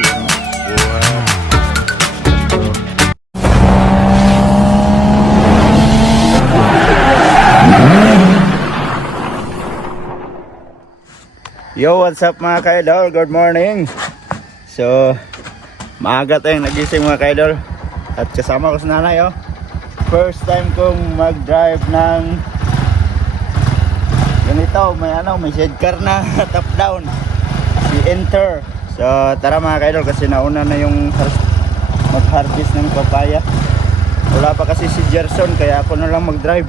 Yun. Wow. Yo, what's up mga kaidol? Good morning. So, maaga tayong nagising mga kaidol. At kasama ko si nanay, oh. First time kong mag-drive ng ganito. May sidecar na top down. Si Enter. So, tara mga kaidol kasi nauna na yung mag-harvest ng papaya. Wala pa kasi si Gerson kaya ako na lang mag-drive.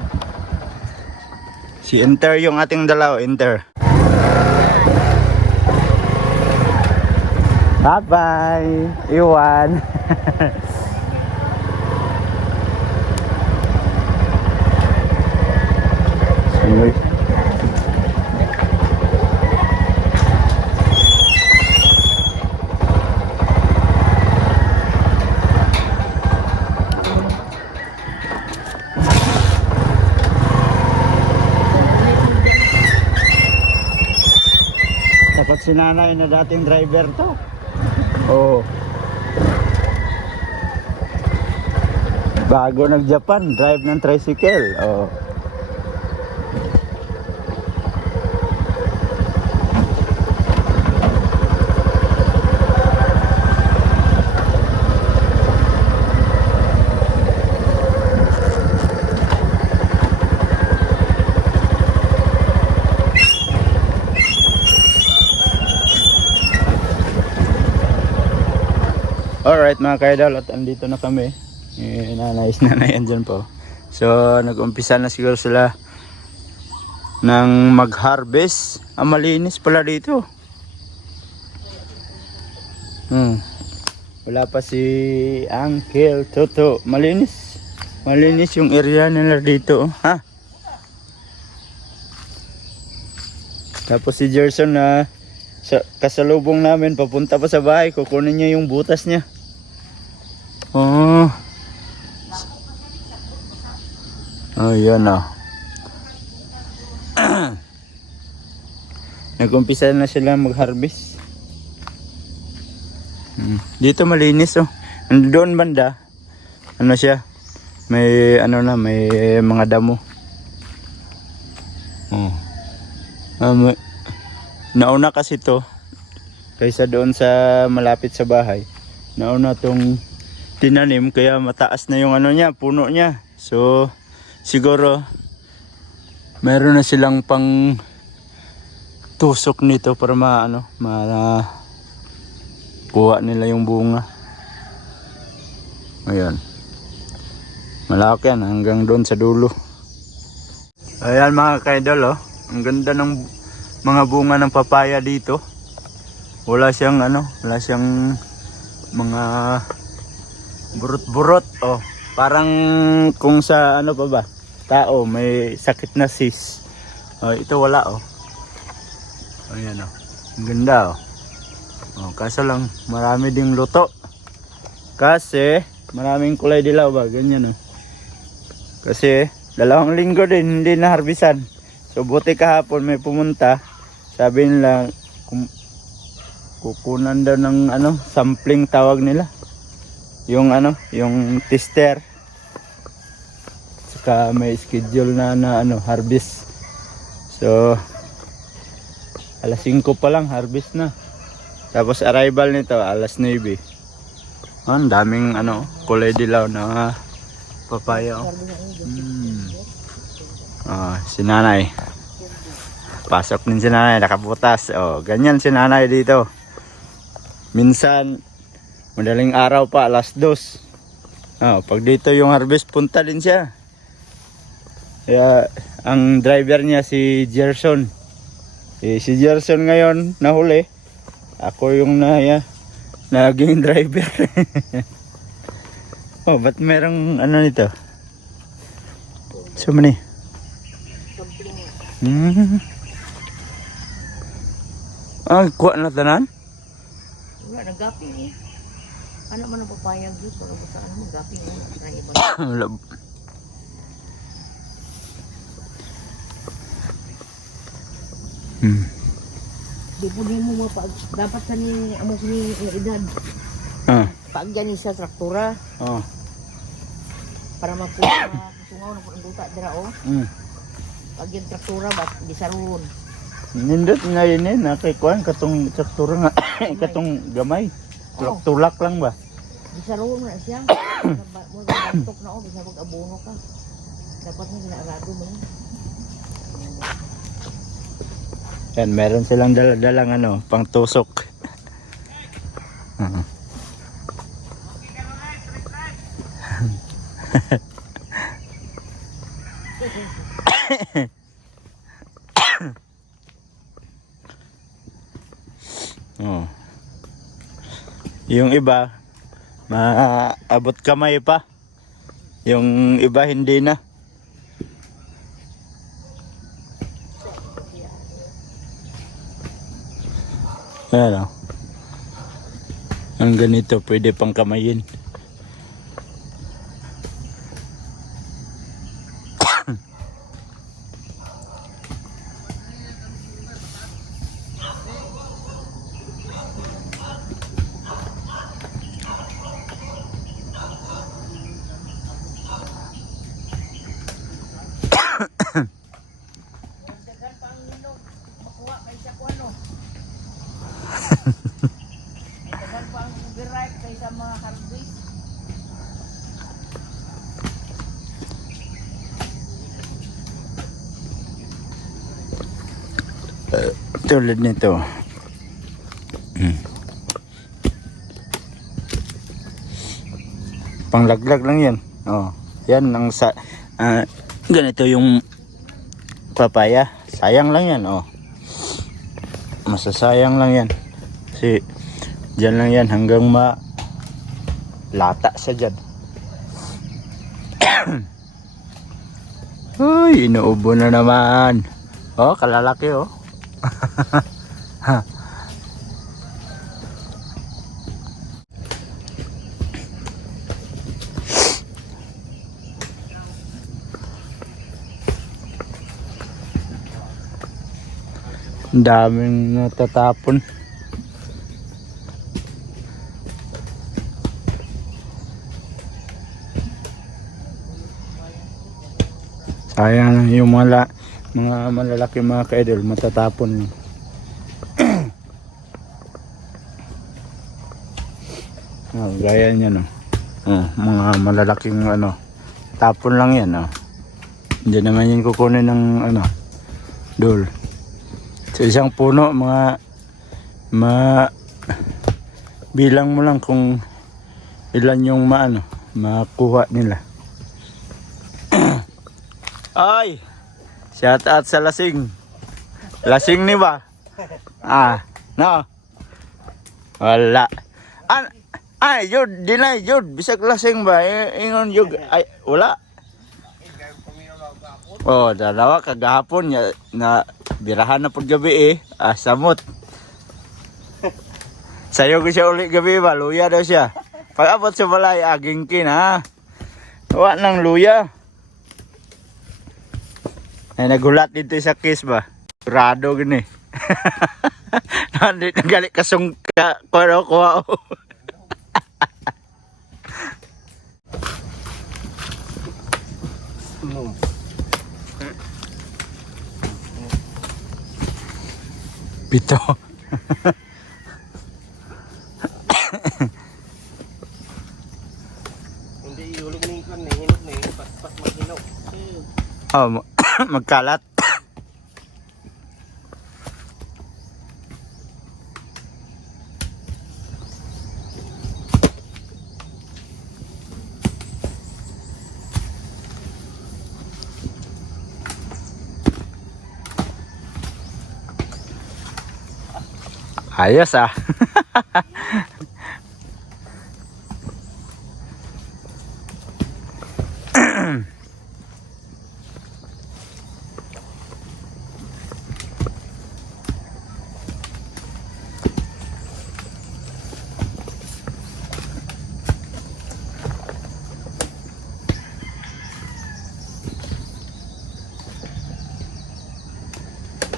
Si Enter yung ating dalaw, Enter. Bye-bye, Iwan. Dapat si nanay na dating driver to. Oh. Bago nag-Japan, drive ng tricycle. Oh. Alright mga kaidol, at andito na kami. Nanay andyan po. So nag-umpisa na siguro sila ng mag-harvest. Malinis pala dito. Wala pa si Uncle Toto. Malinis yung area nila dito, ha? Tapos si Gerson na kasalubong namin papunta pa sa bahay, kukunin niya yung butas niya. Oh, yan oh. Nag-umpisa na sila mag-harvest. Dito malinis oh. Doon banda, ano siya? May may mga damo. Nauna kasi to kaysa doon sa malapit sa bahay. Nauna tong tinanim kaya mataas na yung niya, puno niya. So siguro meron na silang pang tusok nito para kuha nila yung bunga. Ayan. Malaki yan hanggang doon sa dulo. Ayan mga kaidol oh. Ang ganda ng mga bunga ng papaya dito. Wala siyang mga burot-burot oh. Parang kung sa pa ba? Tao may sakit na cyst. Oh, ito wala oh. Ayan oh. Ang ganda oh. Oh, kaso lang marami ding luto. Kasi maraming kulay dilaw ba? Ganyan oh. Kasi 2 linggo din hindi na harbisan. So buti kahapon may pumunta. Sabi nila kukunan daw ng sampling tawag nila. Yung yung tester. Saka may schedule na harvest. So alas 5 pa lang harvest na. Tapos arrival nito alas 9. Ang daming kulay dilaw na papaya. Si nanay. Pasok din si nanay, nakabutas. Oh, ganyan si nanay dito. Minsan madaling araw pa, alas 2. Pag dito yung harvest, punta din siya. Kaya ang driver niya si Gerson. Si Gerson ngayon nahuli. Ako yung naging driver. Oh, ba't merong nito? So many. Kuha na tanan? Wala, nagapi eh. Ano man ang papayag yun? Wala ba saan mo? Nagapi mo. Wala. po din mo dapat sa ni amo ni edad. Ah. Paagyan ni sa traktora Oh. para mapuha kusungaw na po ang duta dira o. Mm. Paagyan traktora ba di saron. Nindot na yun eh, nakikuhan katong traktura nga, katong gamay. Tulak lang ba? Di saron na siya. Mo bantok na o bisa mag-abono ka. Dapat mo ginaarado mo. Yan, meron silang dalang ano, pang tusok. Oh. Yung iba, maabot kamay pa. Yung iba hindi na. Ayan o. Ang ganito, pwede pang kamayin. Tulad nito. Panglaglag lang yan. Oh, yan ang ganito yung papaya. Sayang lang yan, oh. Masasayang lang yan. Kasi dyan lang yan hanggang lata sa dyan. Uy, inuubo na naman. Oh, kalalaki oh. Ang daming natatapon. Sayang yung mga malalaki mga ka-idol matatapon. Oh, gaya niyan, no. Oh, mga malalaking ano, tapon lang yan, no. Hindi naman yun kukunin ng ano, dul. Sa isang puno, bilang mo lang kung ilan yung makuha nila. Ay, shout out sa lasing. Lasing ni ba? No. Wala. Ay, yun, dinay, yun, bisag lasing ba? Ingon yun, ay, wala. Oh, dalawa kagahapon na birahan na po gabi samot. Sayo ko siya ulit gabi ba, luya daw siya. Pag abot sa balay, aging kin ha. Wala nang luya. Ay, nagulat dito sa kiss ba? Rado gini. Nandito galit kasong kuha. Pito. Hindi ihulog na yung kan, hinog na yung pas maghinog. Oh, magkalat. Ayos ah.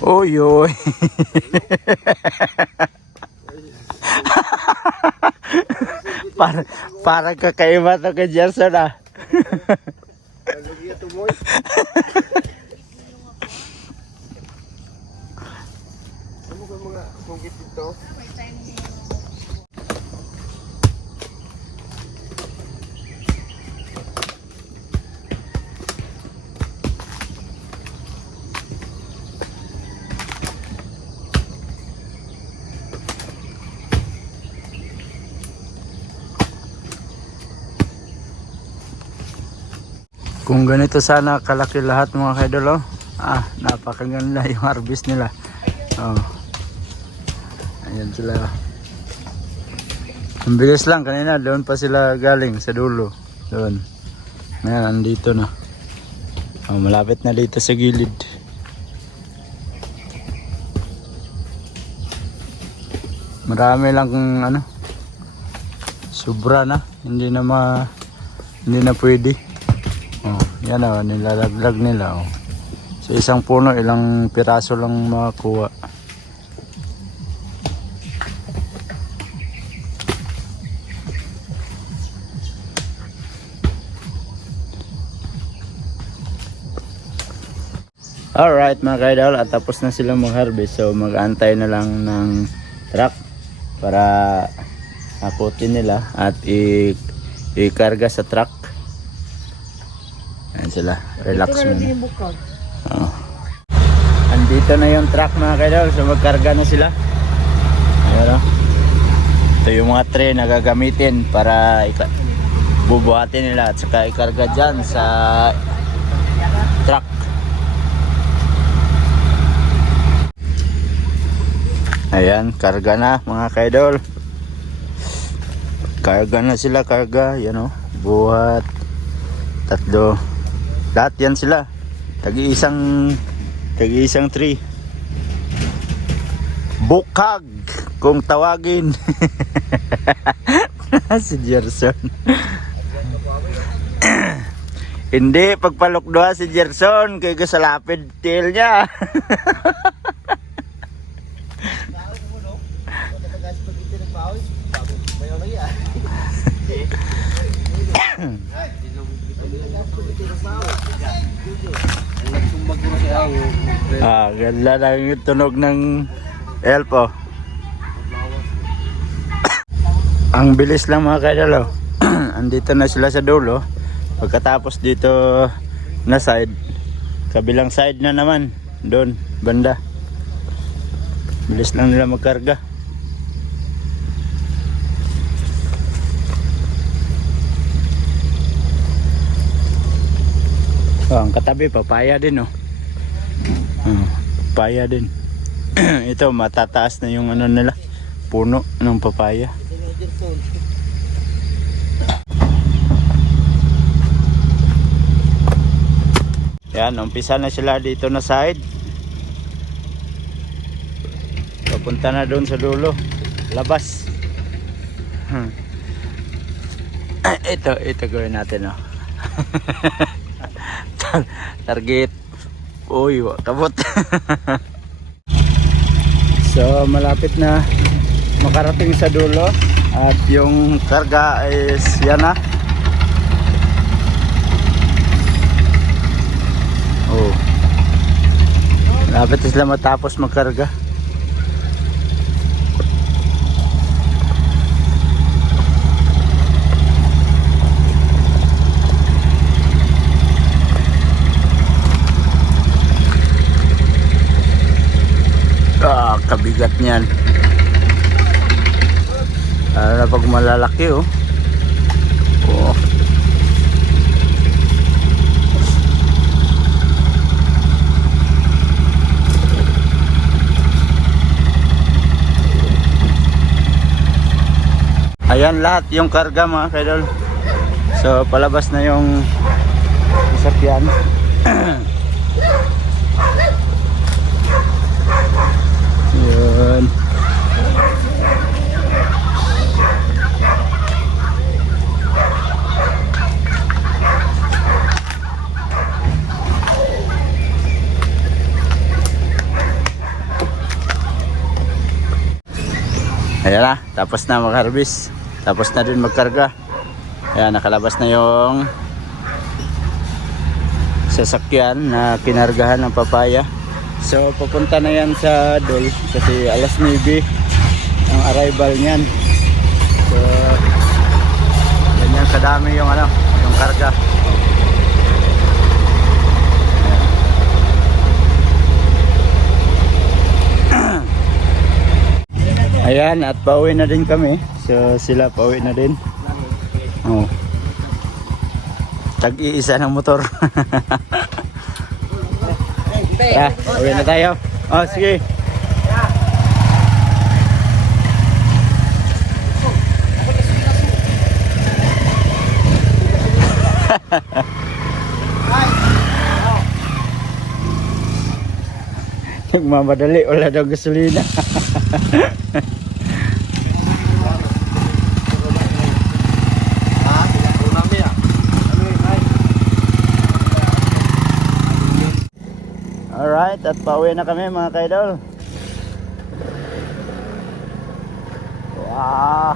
Uy, uy. para kakaiba to kay Gerson ah. Lagi ito mo. Ano ba mga kungkit dito? Kung ganito sana kalaki lahat mga kaidol, oh. Napakaganda yung harvest nila. Oh. Ayan sila. Ang bilis lang kanina, doon pa sila galing sa dulo. Doon. Ngayon, andito na. Oh, malapit na dito sa gilid. Marami lang ano. Sobra na, hindi na pwede. Oh, yan oh, nilalaglag nila oh. Sa isang puno ilang piraso lang makuha. Alright mga kaidol, at tapos na sila mag-harvest. So mag-antay na lang ng truck para aputin nila at i-karga sa truck. Ayan sila, relax Ito na lang muna. din yung bukod. Oh. Andito na yung truck mga kaidol, so magkarga na sila. Ayan, oh. Ito yung mga tray na gagamitin para bubuhatin nila at saka ikarga dyan sa truck. Ayan, karga na mga kaidol. Karga na sila, karga. Yan o, buhat. Tatlo. Lahat yan sila. Tagi-isang tree. Bukag kung tawagin. Si Gerson. Hindi, pagpalukdoha si Gerson kay kasalapid tail niya. Ganda lang yung tunog ng elpo. Ang bilis lang mga kaidol. Andito na sila sa dulo. Pagkatapos dito na side, kabilang side na naman, doon, banda. Bilis lang nila magkarga. Oh, ang katabi, papaya din oh. Papaya din. Ito, matataas na yung ano nila, puno ng papaya. Yan, umpisa na sila dito na side. Papunta na doon sa dulo, labas. Ito gawin natin oh. Target. Uy, kabot. So malapit na makarating sa dulo at yung karga is yan na. Oh, malapit na sila matapos magkarga. Kabigat niyan. Na pag malalaki oh. Oh. Ayan lahat yung karga mga kaidol. So palabas na yung sasakyan. Yun. tapos na mag-harvest, tapos na din magkarga. Ayan, nakalabas na yung sasakyan na kinargahan ng papaya. So pupunta na yan sa Dol kasi alas 9 ang arrival niyan. So ganyan kadami yung ano, yung karga. Ayan, at pauwi na din kami. So sila pauwi na din. Oh. Tag-iisa ng motor. Yeah, uwi na tayo. Oh, sige. Nagmamadali, wala daw gasolina. Alright, at pauwi na kami mga kaidol. Wow.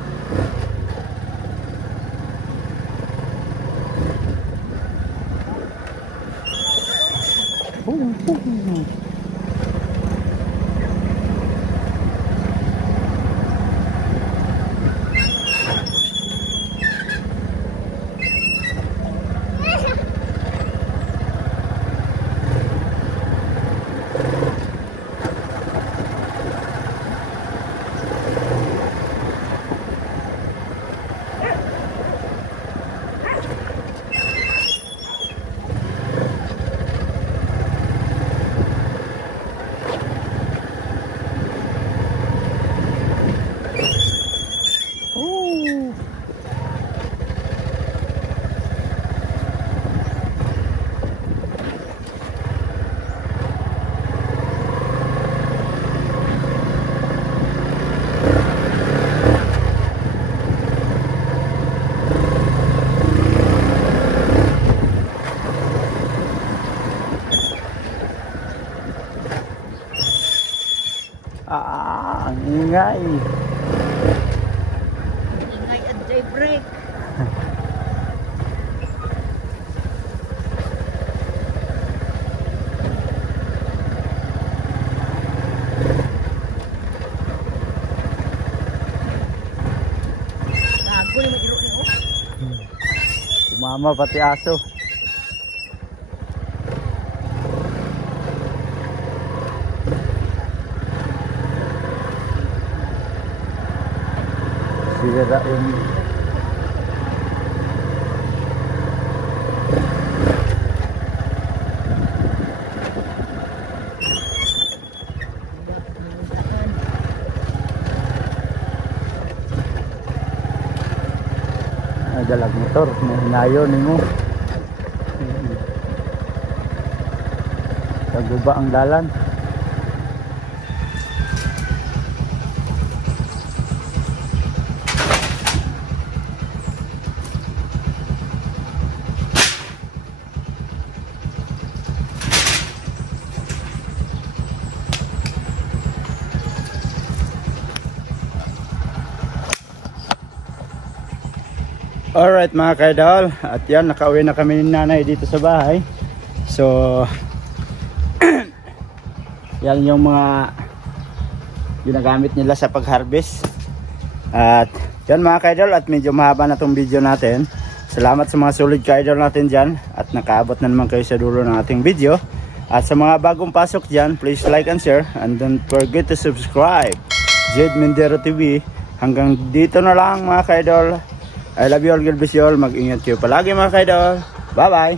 Ang ingay. Ingay at jailbreak. Gago ni magiro ko. Sumama pati aso. Sira yung ay dalag motor na hinayo ni mo. Kaguba ang dalan. Alright mga kaidol, at yan, nakauwi na kami ni nanay dito sa bahay. So yan yung mga ginagamit nila sa pag-harvest. At yan mga kaidol, at medyo mahaba na tong video natin. Salamat sa mga solid kaidol natin dyan, at nakaabot na naman kayo sa dulo ng ating video. At sa mga bagong pasok dyan, please like and share, and don't forget to subscribe. Jed Mindero TV. Hanggang dito na lang mga kaidol. I love you all, God bless you all. Mag-ingat kayo palagi mga kaidol. Bye bye.